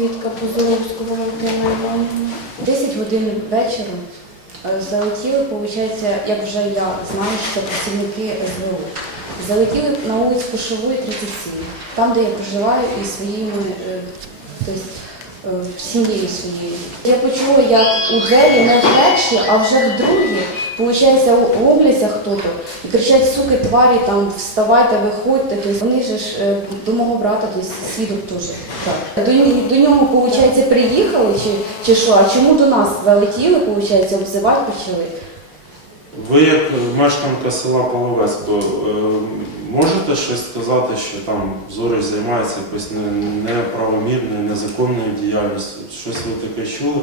свідка Позоровського Валентина Івановна. 10 годин вечора е, залетіли, виходить, як вже я знаю, що працівники СБУ. Залетіли на вулицю Кошової 37, там, де я проживаю і своїми, е, тобто, сім'єю своєю. Я почула, як у двері не перші, а вже в другі, виходить, обляться хто-то і кричать, суки, тварі, там, вставайте, виходьте. Тобто, вони ж е, до мого брата, тобто, свідок теж. Так. До, до нього, виходить, приїхали чи, чи що, а чому до нас залетіли, виходить, обзивати почали? Ви як мешканка села Половецько, е, можете щось сказати, що там Зорич займається якоюсь неправомірною, незаконною діяльністю? Щось ви таке чули?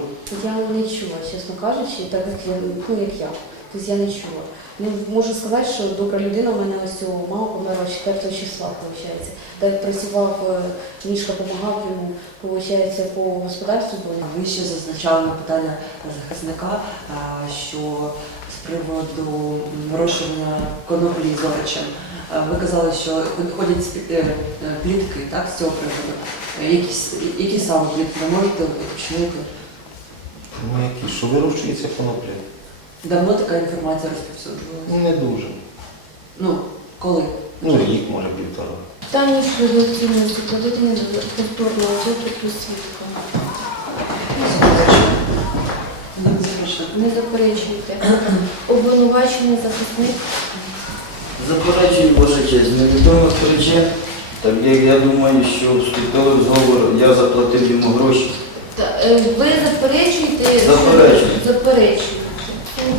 Я не чула, чесно кажучи, так як ну, як я. Тобто я не чула. Ну, можу сказати, що добра людина в мене ось цього мама померла 4 числа, виходить. Де працював, е, мішка допомагав йому, виходить, по господарству було. Ви ще зазначали на питання захисника, що з приводу вирощування коноплі зоричем. а, Ви казали, що ходять е, е, плітки так, з цього приводу. Е, Якісь, які саме плітки ви можете уточнити? Ну, які, що вирощується конопля? Давно така інформація розповсюджувалася? Не дуже. Ну, коли? Ну, рік, може, півтора. Там ніж редакційної закладення повторного допиту свідка. Не заперечуйте. Обвинувачений захисник. Заперечую ваша честь, невідомих причин, так як я думаю, що вступили в зговор, я заплатив йому гроші. Та, е, ви заперечуєте? що- Заперечую. Заперечуєте.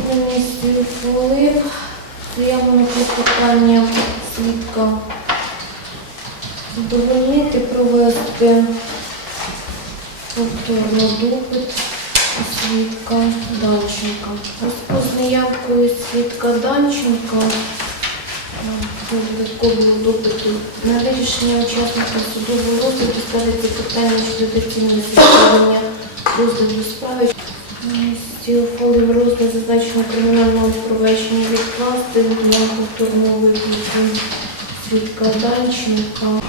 Комісію ухвалив. Заяву на клопотання свідка. Задовольнити, провести повторно допит свідка Данченка. З неявкою свідка Данченка додаткового допиту на вирішення учасника судового розгляду ставиться питання щодо доцільного розгляду справи. Ухвалив розгляд зазначеного кримінального провадження відкласти на повторного виклику свідка Данченка.